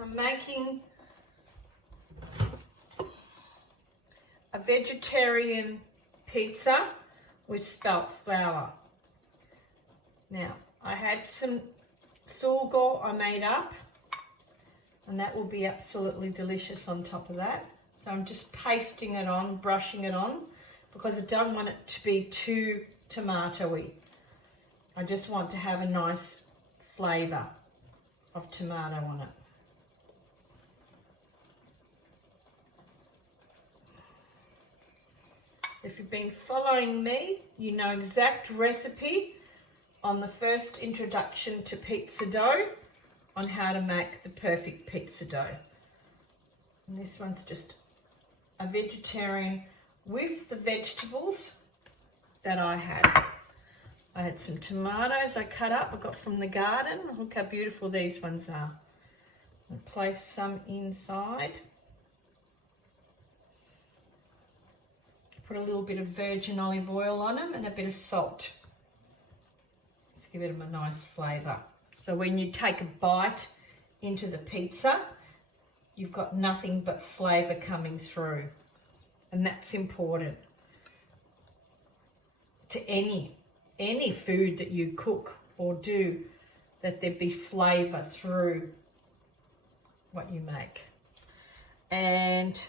I'm making a vegetarian pizza with spelt flour. Now, I had some sugo I made up, and that will be absolutely delicious on top of that. So I'm just pasting it on, brushing it on, because I don't want it to be too tomatoey. I just want to have a nice flavour of tomato on it. If you've been following me, you know exact recipe on the first introduction to pizza dough on how to make the perfect pizza dough. And this one's just a vegetarian with the vegetables that I had. I had some tomatoes I cut up, I got from the garden. Look how beautiful these ones are. I'll place some inside. Put a little bit of virgin olive oil on them and a bit of salt. Let's give it a nice flavour. So when you take a bite into the pizza, you've got nothing but flavour coming through. And that's important to any food that you cook or do, that there be flavour through what you make. And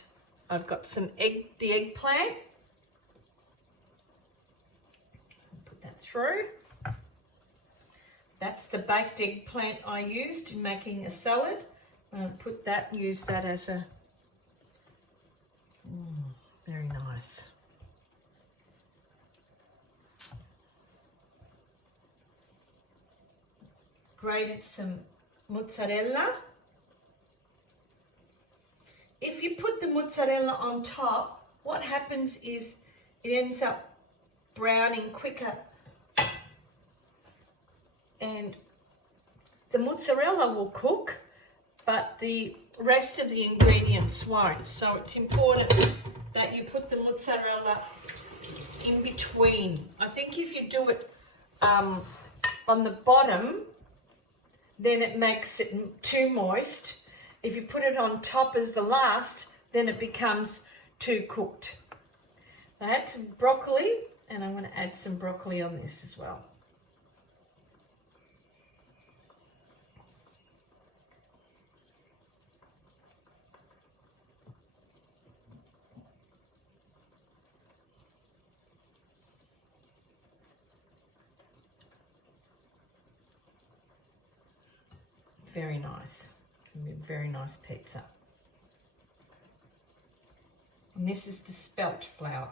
I've got the eggplant. Put that through. That's the baked eggplant I used in making a salad. Put that, use that as a, very nice. Grated some mozzarella. If you put the mozzarella on top, what happens is it ends up browning quicker, and the mozzarella will cook, but the rest of the ingredients won't. So it's important that you put the mozzarella in between. I think if you do it on the bottom, then it makes it too moist. If you put it on top as the last, then it becomes too cooked. I had some broccoli, and I'm going to add some broccoli on this as well. Very nice. Very nice pizza. And this is the spelt flour.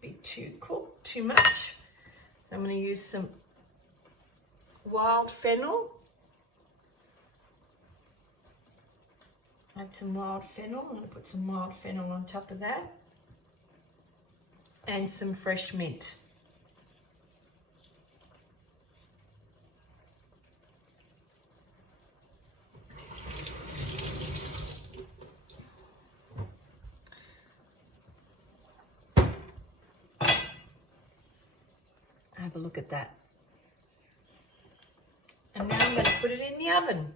Be too cooked, too much. I'm going to use some wild fennel. Add some wild fennel. I'm going to put some wild fennel on top of that. And some fresh mint. Have a look at that. And now I'm going to put it in the oven.